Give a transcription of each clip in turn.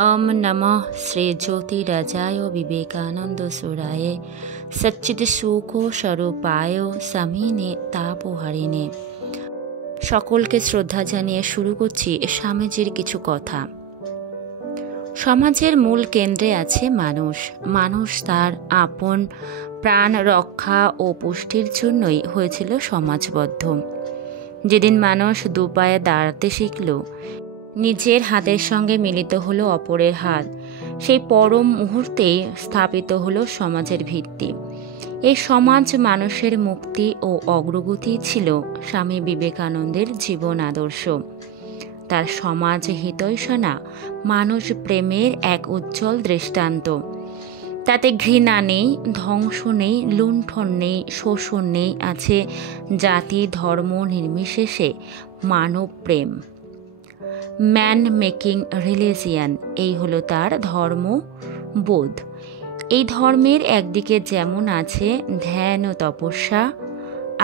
ओम नमः श्री ज्योतिराजाय विवेकानंद सुराय सच्चिद सुखो स्वरूपाय समीने तापहारिणे। সকলকে শ্রদ্ধা জানিয়ে শুরু করছি স্বামীজির কিছু কথা। সমাজের মূল কেন্দ্রে আছে মানুষ। মানুষ তার আপন প্রাণ রক্ষা ও পুষ্টির জন্যই হয়েছিল সমাজবদ্ধ। যেদিন মানুষ দুপায়ে দাঁড়াতে শিখল, নিজের হাতের সঙ্গে মিলিত হলো অপরের হাত, সেই পরম মুহূর্তেই স্থাপিত হলো সমাজের ভিত্তি। এই সমাজ মানুষের মুক্তি ও অগ্রগতি ছিল স্বামী বিবেকানন্দের জীবন আদর্শ। তার সমাজ হিতৈষণা মানুষ প্রেমের এক উজ্জ্বল দৃষ্টান্ত। তাতে ঘৃণা নেই, ধ্বংস নেই, লুণ্ঠন নেই, শোষণ নেই, আছে জাতি ধর্ম নির্বিশেষে মানব প্রেম। ম্যান মেকিং রিলিজিয়ান, এই হলো তার ধর্মবোধ। এই ধর্মের একদিকে যেমন আছে ধ্যান ও তপস্যা,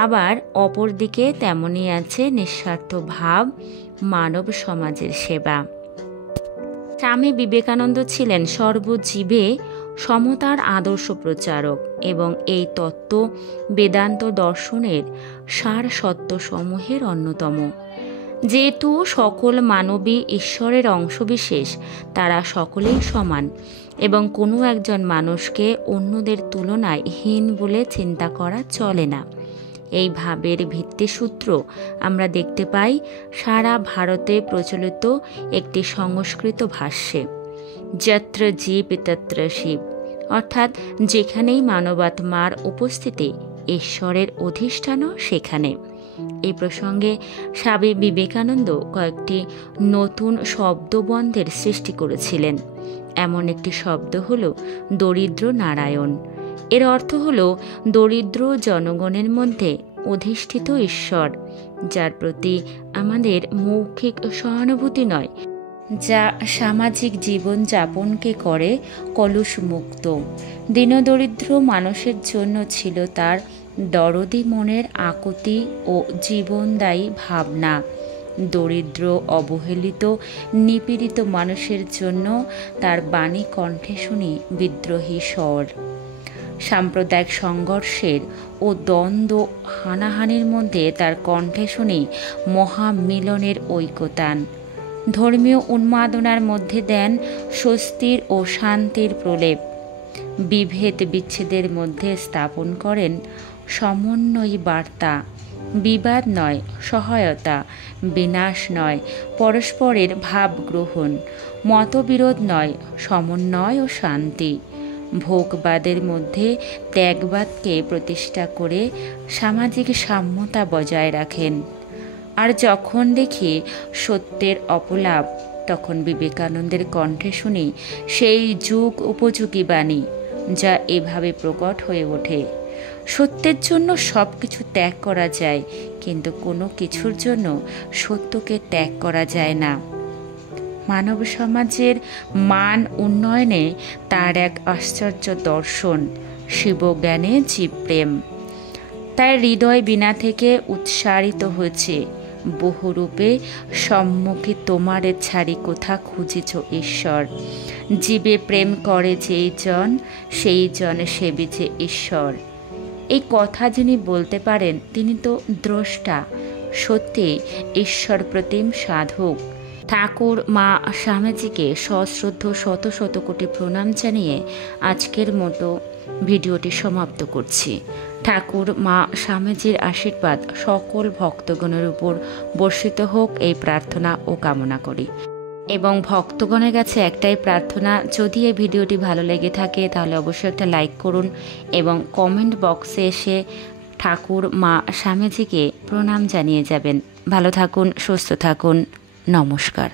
আবার অপরদিকে তেমনই আছে নিঃস্বার্থ ভাব, মানব সমাজের সেবা। স্বামী বিবেকানন্দ ছিলেন সর্বজীবে সমতার আদর্শ প্রচারক এবং এই তত্ত্ব বেদান্ত দর্শনের সার সত্যসমূহের অন্যতম। যেহেতু সকল মানবী ঈশ্বরের অংশবিশেষ, তারা সকলেই সমান এবং কোনো একজন মানুষকে অন্যদের তুলনায় হীন বলে চিন্তা করা চলে না। এই ভাবের ভিত্তিসূত্র আমরা দেখতে পাই সারা ভারতে প্রচলিত একটি সংস্কৃত ভাষ্যে, যত্র জীব তত্র শিব, অর্থাৎ যেখানেই মানবাত্মার উপস্থিতি, ঈশ্বরের অধিষ্ঠানও সেখানে। এই প্রসঙ্গে স্বামী বিবেকানন্দ কয়েকটি নতুন শব্দবন্ধের সৃষ্টি করেছিলেন। এমন একটি শব্দ হল দরিদ্র নারায়ণ। এর অর্থ হল দরিদ্র জনগণের মধ্যে অধিষ্ঠিত ঈশ্বর, যার প্রতি আমাদের মৌখিক সহানুভূতি নয়, যা সামাজিক জীবন যাপনকে করে কলুষমুক্ত। দীনদরিদ্র মানুষের জন্য ছিল তার দরদি মনের আকুতি ও জীবনদায়ী ভাবনা। দরিদ্র, অবহেলিত, নিপীড়িত মানুষের জন্য তার বাণী কণ্ঠে শুনি বিদ্রোহী স্বর। সাম্প্রদায়িক সংঘর্ষের ও দ্বন্দ্ব হানাহানির মধ্যে তার কণ্ঠে শুনি মহামিলনের ঐকতান। ধর্মীয় উন্মাদনার মধ্যে দেন স্বস্তির ও শান্তির প্রলেপ। বিভেদ বিচ্ছেদের মধ্যে স্থাপন করেন সমন্বয়ী বার্তা। বিবাদ নয় সহায়তা, বিনাশ নয় পরস্পরের ভাব গ্রহণ, মতবিরোধ নয় সমন্বয় ও শান্তি। ভোগবাদের মধ্যে ত্যাগবাদকে প্রতিষ্ঠা করে সামাজিক সাম্যতা বজায় রাখেন। আর যখন দেখি সত্যের অপলাপ, তখন বিবেকানন্দের কণ্ঠে শুনি সেই যুগ উপযোগী বাণী, যা এভাবে প্রকট হয়ে ওঠে: সত্যের জন্য সব কিছু ত্যাগ করা যায়, কিন্তু কোনো কিছুর জন্য সত্যকে ত্যাগ করা যায় না। মানব সমাজের মান উন্নয়নে তার এক আশ্চর্য দর্শন, শিবজ্ঞানে জীবপ্রেম। তার হৃদয় বীণা থেকে উৎসারিত হয়েছে বহুরূপে, সম্মুখে তোমারে ছাড়ি কোথা খুঁজিছ ঈশ্বর। জীবে প্রেম করে যেই জন, সেই জন সেবিছে ঈশ্বর। এই কথা যিনি বলতে পারেন, তিনি তো দ্রষ্টা, সত্যি ঈশ্বর প্রতিম সাধক। ঠাকুর মা স্বামীজিকে সশ্রদ্ধ শত শত কোটি প্রণাম জানিয়ে আজকের মতো ভিডিওটি সমাপ্ত করছি। ঠাকুর মা স্বামীজির আশীর্বাদ সকল ভক্তগণের উপর বর্ষিত হোক, এই প্রার্থনা ও কামনা করি। এবং ভক্তগণের কাছে একটাই প্রার্থনা, যদি এই ভিডিওটি ভালো লেগে থাকে তাহলে অবশ্যই একটা লাইক করুন এবং কমেন্ট বক্সে এসে ঠাকুর মা স্বামীজিকে প্রণাম জানিয়ে যাবেন। ভালো থাকুন, সুস্থ থাকুন, নমস্কার।